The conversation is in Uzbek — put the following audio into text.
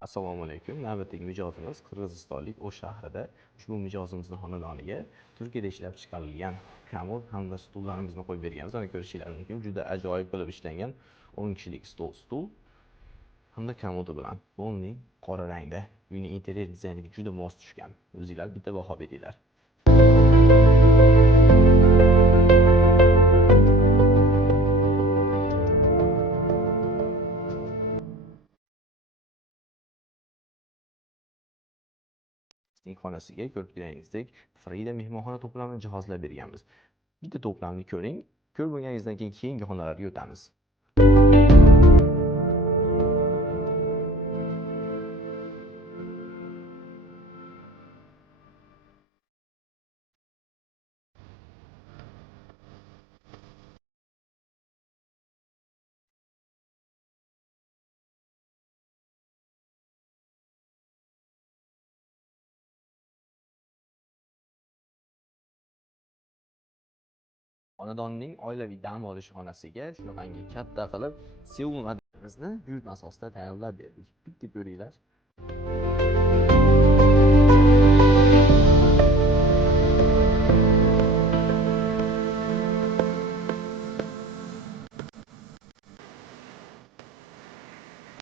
Assalomu alaykum. Navbatdagi mijozimiz Qirg'izistonlik O'sh shahrida. Ushbu mijozimizning xonadoniga Turkiyada ishlab chiqarilgan komod hamda stullarimizni qo'yib berganmiz. Mana ko'rishingiz mumkin. Juda ajoyib qilib ishlangan 10 kishilik stul hamda komodi bilan bo'lning qora rangda. Uyning interyer dizayniga juda mos tushgan. O'zingizlar bitta baho beringlar. Xonasiga ko'rib turganingizdek Frida mehmonxona to'plamini jihozlab berganmiz. Bitta to'plamni ko'ring. Ko'rib bo'lganingizdan keyin keyingi xonalarga o'tamiz. Xonadonning oilaviy dam olish xonasiga shunaqangi katta qilib Seul modelimizni buyurtma asosida tayyorlab berdik. Bitta ko'ringlar.